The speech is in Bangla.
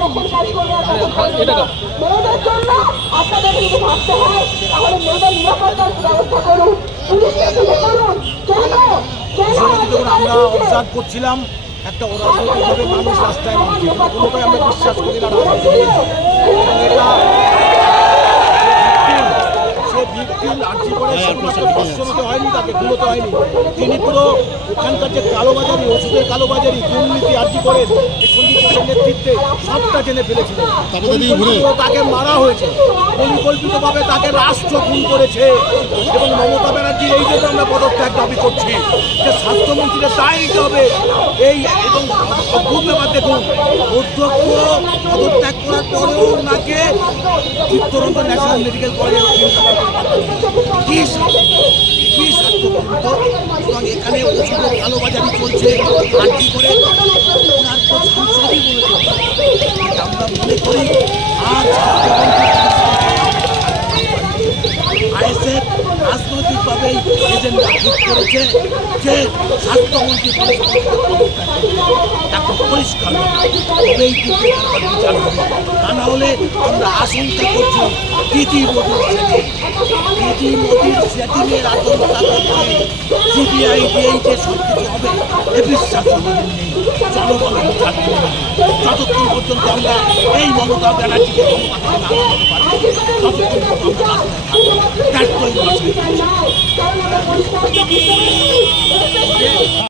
কখন কাজ করবে মেয়েদের জন্য আপনাদের যদি ভাবতে হয় তাহলে মেয়েদের নিরাপত্তার ব্যবস্থা করুন, পুলিশকে তুলে করুন। কেন আমরা অবজার্ভ করছিলাম একটা অরাজনৈতিকভাবে মানুষ রাস্তায় নামছে, কোনোটাই আমরা বিশ্বাস করি না এটা সে ভিকটিম আর্জি করে শুধুমাত্র ধর্ষণতে হয়নি, তাকে গুলোতে হয়নি, তিনি পুরো ওখানকার যে কালোবাজারি, ওষুধের কালোবাজারি, দুর্নীতি আর্জি করেন সন্দীপ ঘোষের নেতৃত্বে সবটা জেনে ফেলেছিলেন। তাকে মারা হয়েছে, পরিকল্পিতভাবে তাকে রাষ্ট্র খুন করেছে। এবং মমতা ব্যানার্জি এই জন্য আমরা পদত্যাগ দাবি করছি যে স্বাস্থ্যমন্ত্রীকে দায় নিতে হবে। এই এবং অদ্ভুত ব্যাপার দেখুন, অধ্যক্ষ পদত্যাগ করার পরেও ওনাকে চিত্তরঞ্জন ন্যাশনাল মেডিকেল কলেজে কি স্বার্থপরিত এবং এখানে ওষুধের কালোবাজারি চলছে আর্জি করে ওনার সাংসদই বলেছে। আমরা মনে করি আর আইএসএফ রাজনৈতিকভাবেই এজেন্ডা ঠিক করেছে যে স্বাস্থ্যমন্ত্রী এখন পরিষ্কার তবেই কিন্তু বিচার হবে। তা না হলে আমরা আশঙ্কা করছি দিদি মোদীর সেটিংয়ের আশঙ্কা করছি। সিবিআই দিয়েই যে সব কিছু হবে এ বিশ্বাস আমাদের নেই। জনগণের বিচার যতক্ষণ পর্যন্ত আমরা এই মমতা ব্যানার্জিকে ক্ষমতা থেকে না করতে পারবো ততক্ষণ পর্যন্ত আমরা রাস্তায় থাকবো।